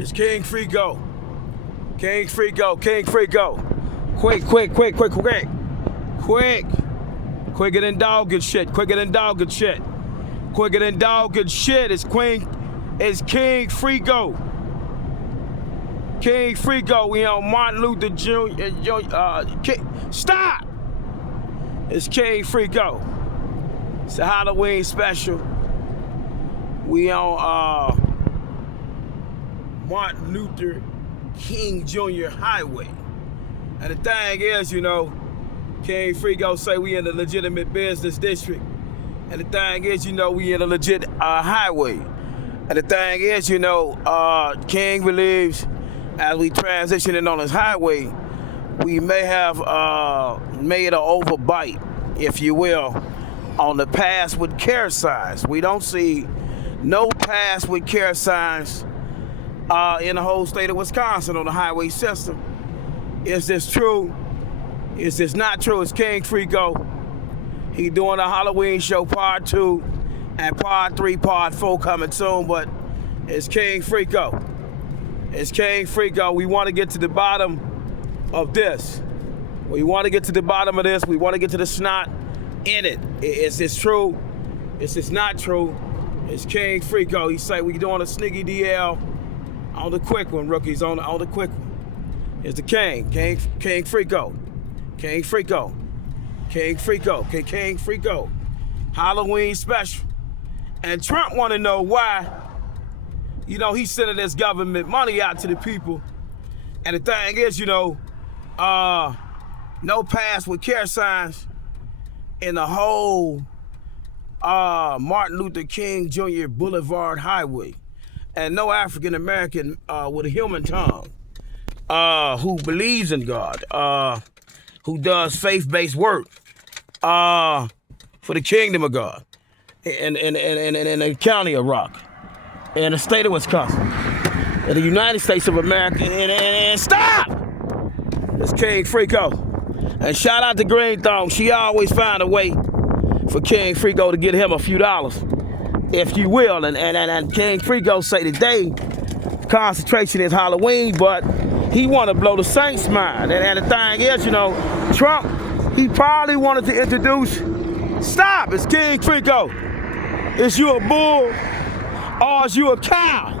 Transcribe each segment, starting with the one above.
It's King Frico. King Frico, King Frico. Quick, quick, quick, quick, quick. Quick. Quicker than dog and shit. Quicker than dog and shit. Quicker than dog and shit. It's King Frico. King Frico. We on Martin Luther Jr. Stop! It's King Frico. It's a Halloween special. We on Martin Luther King Jr. Highway. And the thing is, you know, King Frico say we in a legitimate business district. And the thing is, you know, we in a legit highway. And the thing is, you know, King believes as we transitioning on this highway, we may have made an overbite, if you will, on the pass with care signs. We don't see no pass with care signs in the whole state of Wisconsin on the highway system. Is this true? Is this not true? It's King Frico. He doing a Halloween show part 2 and part 3, part 4 coming soon, but it's King Frico. It's King Frico. We want to get to the bottom of this. We want to get to the bottom of this. We want to get to the snot in it. Is this true? Is this not true? It's King Frico. He say we doing a sneaky DL on the quick one, rookies, on the quick one. It's the King Frico. King Frico. King Frico. King Frico. Halloween special. And Trump want to know why, you know, he's sending this government money out to the people. And the thing is, you know, no pass with care signs in the whole Martin Luther King Jr. Boulevard Highway. And no African American with a human tongue who believes in God, who does faith-based work for the kingdom of God in the county of Rock, in the state of Wisconsin, in the United States of America, and stop! It's King Frico. And shout out to Green Thong. She always find a way for King Frico to get him a few dollars, if you will. And King Frico say today, concentration is Halloween, but he want to blow the Saints' mind. And the thing is, you know, Trump, he probably wanted to introduce, stop, it's King Frico. Is you a bull or is you a cow?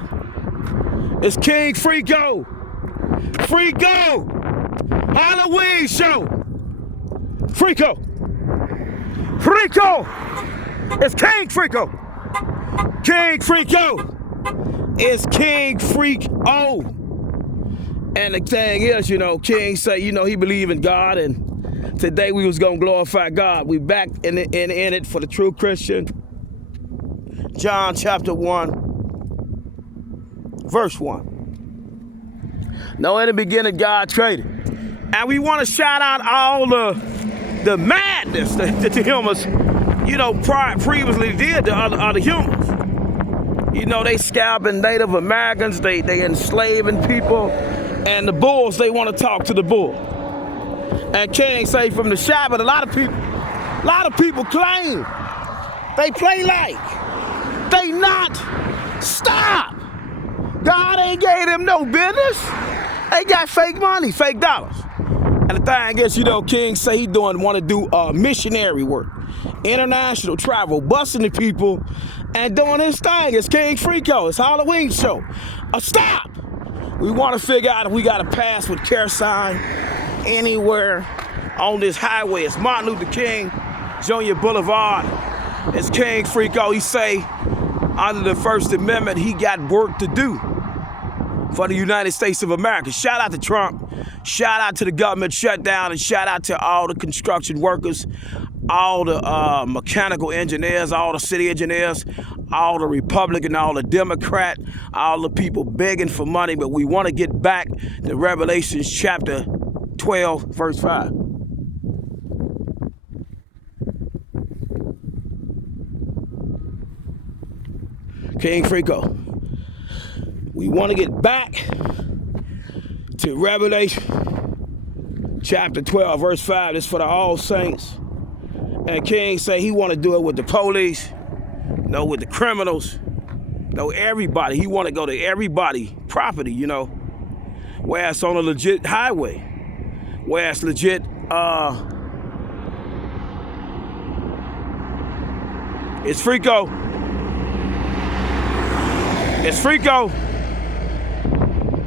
It's King Frico. Frico. Halloween show. Frico. Frico. It's King Frico. King Frico. It's King Frico. And the thing is, you know, King say, you know, he believe in God, and today we was gonna glorify God. We back in it for the true Christian. John chapter 1, verse 1. No, in the beginning, God created. And we want to shout out all the madness that the humans, you know, previously did to other humans. You know, they scalping Native Americans, they enslaving people, and the bulls, they want to talk to the bull. And King say from the Shabbat, a lot of people claim they play like they not. Stop! God ain't gave them no business. They got fake money, fake dollars. And the thing is, you know, King say he want to do missionary work, international travel, busting the people, and doing his thing. It's King Frico. It's Halloween show. Stop! We want to figure out if we got a pass with care sign anywhere on this highway. It's Martin Luther King Jr. Boulevard. It's King Frico. He say under the First Amendment, he got work to do for the United States of America. Shout out to Trump. Shout out to the government shutdown, and shout out to all the construction workers, all the mechanical engineers, all the city engineers, all the Republican, all the Democrat, all the people begging for money. But we want to get back to Revelation chapter 12, verse 5. King Frico. We want to get back to Revelation chapter 12, verse 5. This is for the all saints. And King say he want to do it with the police, no, with the criminals, no, everybody. He want to go to everybody property, you know, where it's on a legit highway, where it's legit, it's Frico. It's Frico.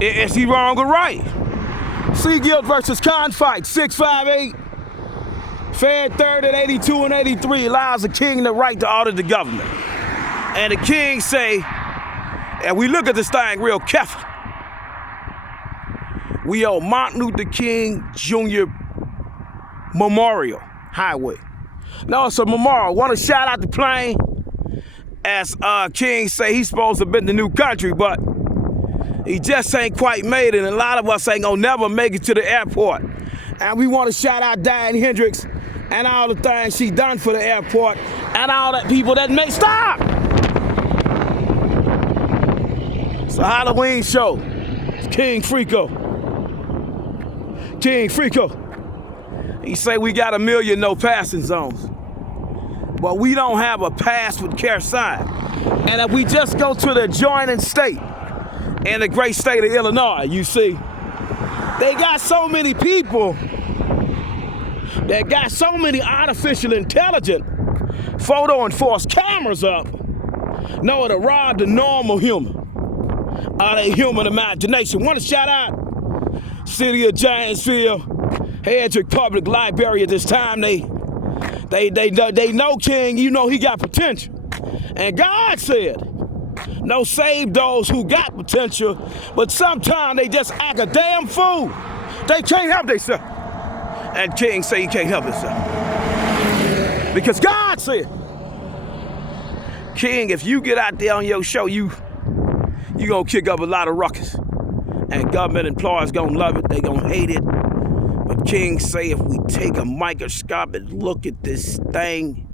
Is he wrong or right? Seagilt versus Confight, 658. Fed third at 82 and 83 allows the king the right to audit the government. And the king say, and we look at this thing real careful, we owe Martin Luther King Jr. Memorial Highway. No, it's a memorial. Want to shout out the plane. As King say, he's supposed to have been the new country, but he just ain't quite made it. And a lot of us ain't gonna never make it to the airport. And we want to shout out Diane Hendricks and all the things she done for the airport and all the people that make stop. It's a Halloween show. It's King Frico. King Frico. He say we got 1 million no passing zones. But we don't have a pass with care sign. And if we just go to the adjoining state, in the great state of Illinois, you see, they got so many people that got so many artificial intelligent photo enforced cameras up, no, to rob the normal human out of human imagination. Want to shout out City of Giantsville, Hedrick Public Library at this time. They know King, you know he got potential. And God said, no, save those who got potential, but sometimes they just act a damn fool. They can't help themselves. And King say he can't help himself. Because God said, King, if you get out there on your show, you gonna kick up a lot of ruckus. And government employees gonna love it, they gonna hate it. But King say if we take a microscope and look at this thing,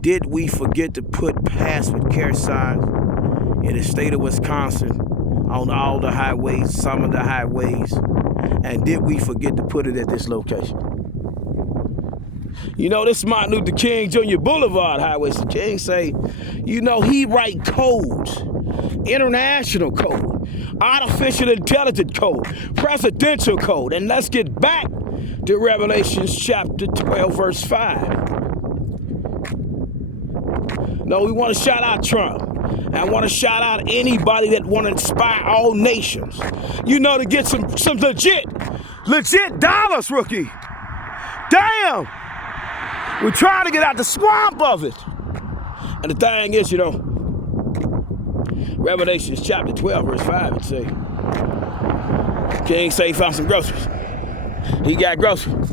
did we forget to put pass with care signs in the state of Wisconsin on all the highways, some of the highways? And did we forget to put it at this location? You know, this Martin Luther King Jr. Boulevard Highway. So King say, you know, he write codes, international code, artificial intelligence code, presidential code. And let's get back to Revelations chapter 12, verse 5. No, we want to shout out Trump. I want to shout out anybody that want to inspire all nations. You know, to get some legit dollars, rookie. Damn. We're trying to get out the swamp of it. And the thing is, you know, Revelations chapter 12, verse 5, it say, King say he found some groceries. He got groceries.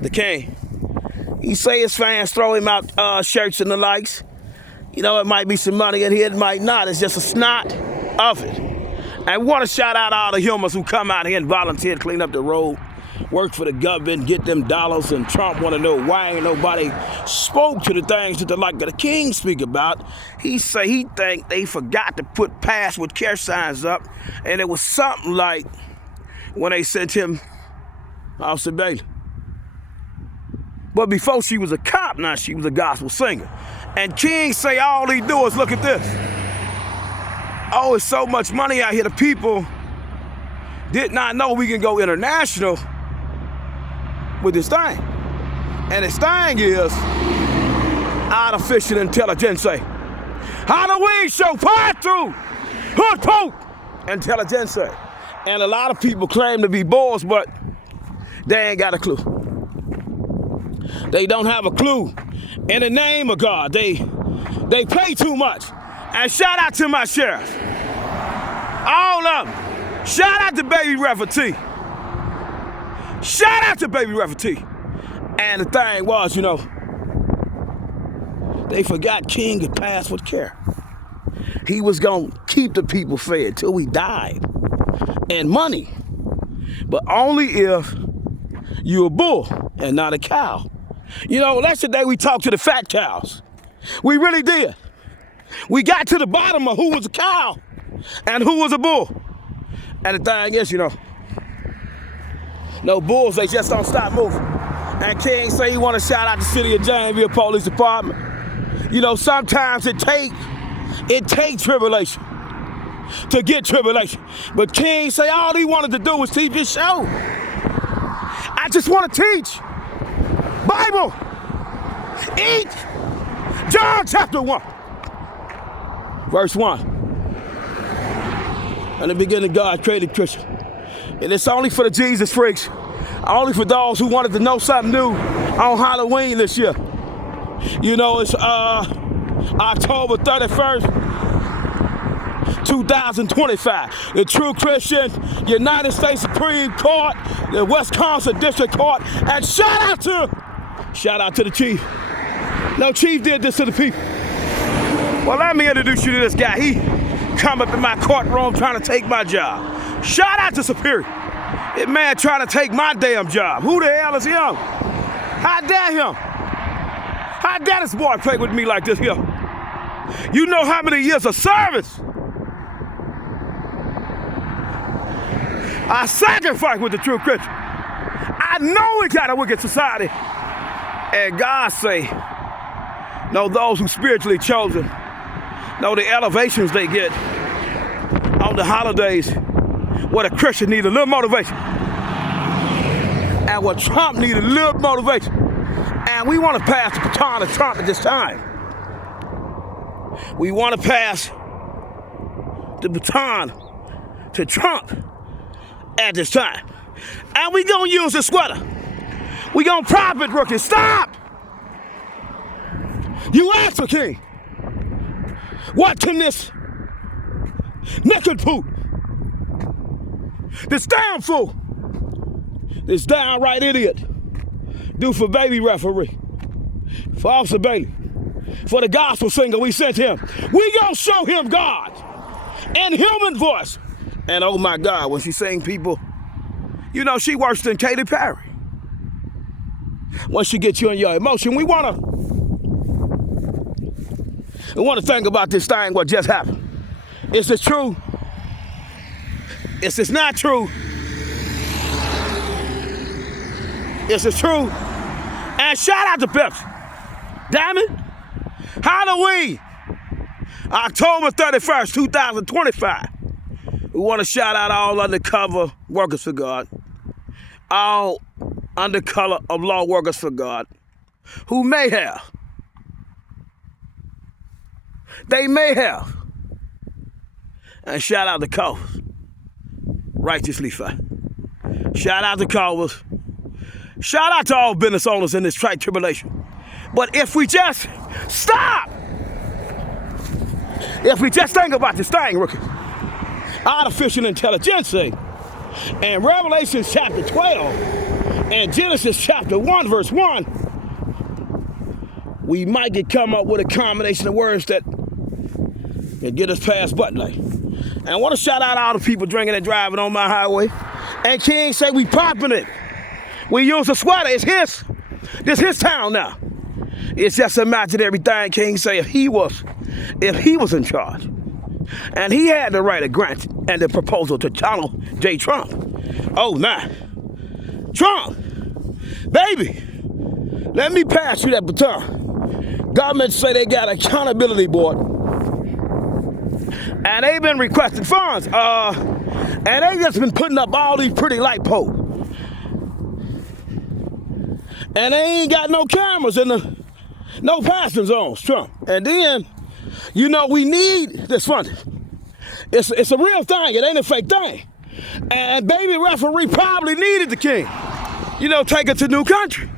The king. He say his fans throw him out shirts and the likes. You know, it might be some money in here, it might not. It's just a snot of it. And we want to shout out all the humans who come out here and volunteer to clean up the road, work for the government, get them dollars. And Trump want to know why ain't nobody spoke to the things that the king speak about. He say he think they forgot to put pass with care signs up. And it was something like when they sent him Officer Bailey. But before she was a cop, now she was a gospel singer. And King say all he do is look at this. Oh, it's so much money out here. The people did not know we can go international with this thing. And this thing is artificial intelligence. Halloween show part 2. Hood poke intelligence. And a lot of people claim to be boys, but they ain't got a clue. They don't have a clue. In the name of God, they play too much. And shout out to my sheriff. All of them. Shout out to Baby Reverend T. Shout out to Baby Reverend T. And the thing was, you know, they forgot King had passed with care. He was going to keep the people fed till he died. And money. But only if you're a bull and not a cow. You know, that's the day we talked to the fat cows. We really did. We got to the bottom of who was a cow and who was a bull. And the thing is, you know, no bulls, they just don't stop moving. And King say he want to shout out the City of Janesville Police Department. You know, sometimes it take tribulation to get tribulation. But King say all he wanted to do was teach his show. I just want to teach. Bible. Eat. John chapter 1. Verse 1. In the beginning, God created creation. And it's only for the Jesus freaks. Only for those who wanted to know something new on Halloween this year. You know, it's October 31st. 2025, the True Christian United States Supreme Court, the Wisconsin District Court, and shout out to the chief. No, chief did this to the people. Well, let me introduce you to this guy. He come up in my courtroom trying to take my job. Shout out to Superior. This man trying to take my damn job. Who the hell is him? How dare him? How dare this boy play with me like this here? You know how many years of service I sacrifice with the True Christian. I know we got a wicked society. And God say, no, those who spiritually chosen, know the elevations they get on the holidays where the Christian need a little motivation. And where Trump need a little motivation. And we want to pass the baton to Trump at this time. We want to pass the baton to Trump at this time. And we gonna use the sweater. We gonna profit, rookie. Stop! You asked the king. What can this naked poop, this damn fool, this downright idiot do for baby referee, for Officer Bailey, for the gospel singer we sent him? We gonna show him God in human voice. And oh my God, when she sing, people, you know she worse than Katy Perry. Once she gets you in your emotion, we wanna think about this thing what just happened. Is this true? Is this not true? Is this true? And shout out to Pepsi. Damn it. Halloween, October 31st, 2025. We want to shout out all undercover workers for God, all undercover of law workers for God, who may have, and shout out to Culver's, righteously fight. Shout out to Culver's. Shout out to all business owners in this tribulation. But if we just stop, if we just think about this thing, rookie, artificial intelligence, and Revelation chapter 12 and Genesis chapter 1 verse 1, we might come up with a combination of words that get us past butt light. And I want to shout out all the people drinking and driving on my highway. And King say we popping it. We use a sweater. It's his. This his town now. It's just imaginary thing. King say if he was in charge, and he had the right of grant and the proposal to Donald J. Trump. Oh, nah. Trump, baby, let me pass you that baton. Government say they got accountability board. And they've been requesting funds. And they just been putting up all these pretty light poles. And they ain't got no cameras in no passing zones, Trump. And then, you know, we need this funding. It's a real thing. It ain't a fake thing. And baby referee probably needed the king. You know, take her to new country.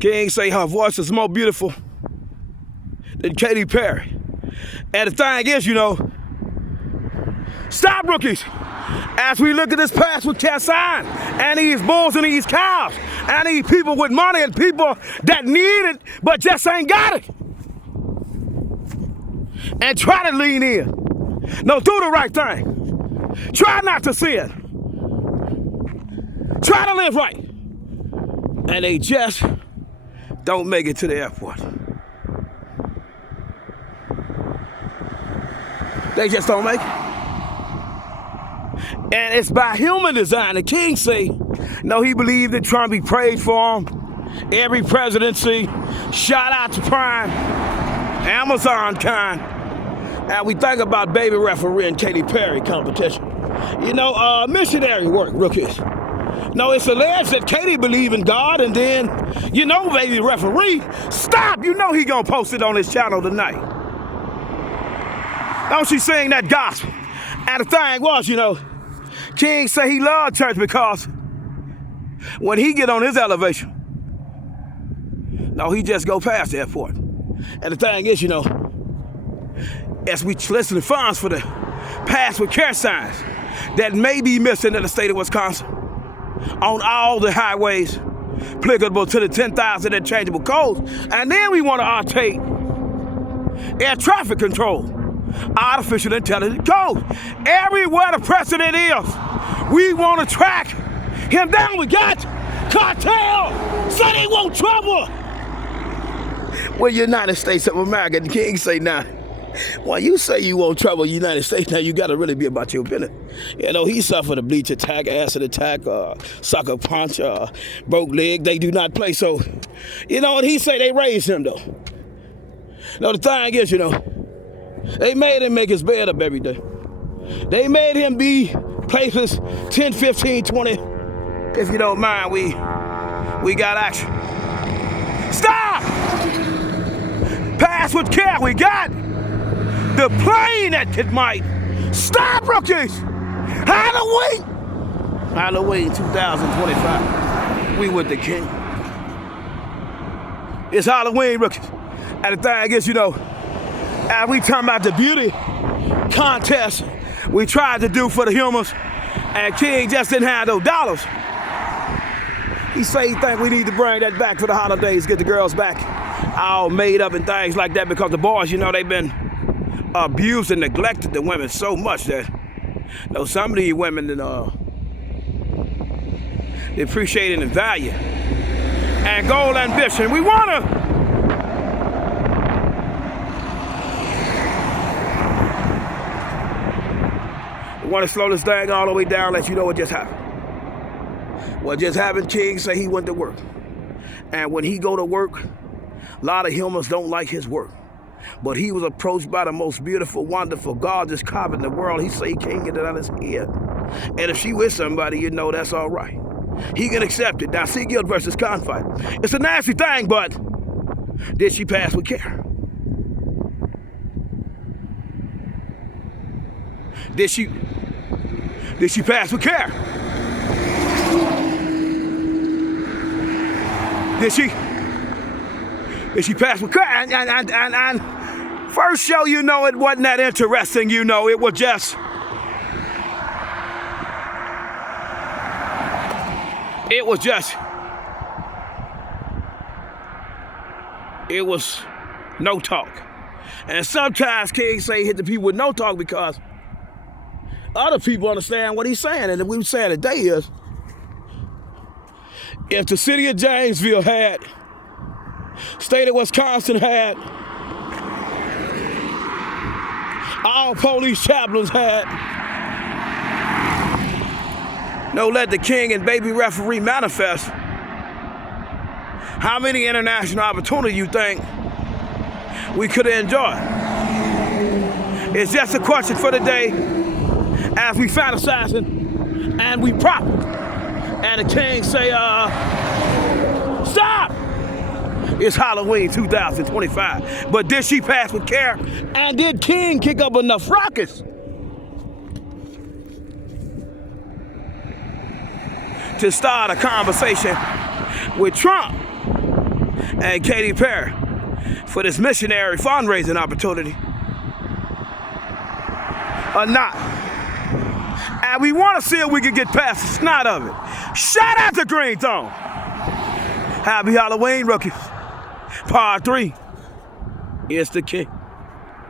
King say her voice is more beautiful than Katy Perry. And the thing is, you know, stop, rookies. As we look at this past with Kassan and these bulls and these cows and these people with money and people that need it but just ain't got it. And try to lean in. No, do the right thing. Try not to sin. Try to live right. And they just don't make it to the airport. They just don't make it. And it's by human design. The king say, no, he believed that Trump, he prayed for him. Every presidency, shout out to Prime, Amazon kind. And we think about baby referee and Katy Perry competition. You know, missionary work, rookies. No, it's alleged that Katy believe in God, and then, you know, baby referee, stop! You know he gonna post it on his channel tonight. Don't she sing that gospel? And the thing was, you know, King say he loved church because when he get on his elevation, no, he just go past the airport. And the thing is, you know, as we listen to funds for the Pass with Care signs that may be missing in the state of Wisconsin on all the highways applicable to the 10,000 interchangeable codes. And then we want to take air traffic control, artificial intelligence codes. Everywhere the president is, we want to track him down. We got cartel, so they want trouble. Well, United States of America, the king say now, when you say you want trouble in the United States, now you got to really be about your business. You know, he suffered a bleach attack, acid attack, sucker punch, broke leg. They do not play. So, you know what he say? They raised him, though. Now, the thing is, you know, they made him make his bed up every day. They made him be places 10, 15, 20. If you don't mind, we got action. Stop! Pass with care. We got the plane that it might stop, rookies. Halloween 2025. We with the king. It's Halloween, rookies. And the thing is, you know, as we talking about the beauty contest we tried to do for the humans, and King just didn't have those dollars. He say he think we need to bring that back for the holidays, get the girls back all made up and things like that, because the boys, you know, they've been abused and neglected the women so much that, you know, some of these women, they appreciate it and value and goal ambition. We want to slow this thing all the way down, let you know what just happened. What just happened, King say he went to work. And when he go to work, a lot of humans don't like his work. But he was approached by the most beautiful, wonderful, gorgeous cop in the world. He say he can't get it on his head. And if she with somebody, you know that's all right. He can accept it. Now, see, guilt versus conflict. It's a nasty thing, but did she pass with care? Did she pass with care? Did she pass with care? And first show, you know, it wasn't that interesting, you know, it was just, it was no talk. And sometimes King say hit the people with no talk because other people understand what he's saying. And what we're saying today is, if the city of Janesville had, state of Wisconsin had, all police chaplains had, no, let the king and baby referee manifest, how many international opportunities you think we could have enjoyed? It's just a question for the day as we fantasizing and we prop. And the king say, stop! It's Halloween 2025. But did she pass with care? And did King kick up enough rockets to start a conversation with Trump and Katy Perry for this missionary fundraising opportunity or not? And we want to see if we can get past the snot of it. Shout out to Green Thumb. Happy Halloween, rookies. Part 3. It's the king.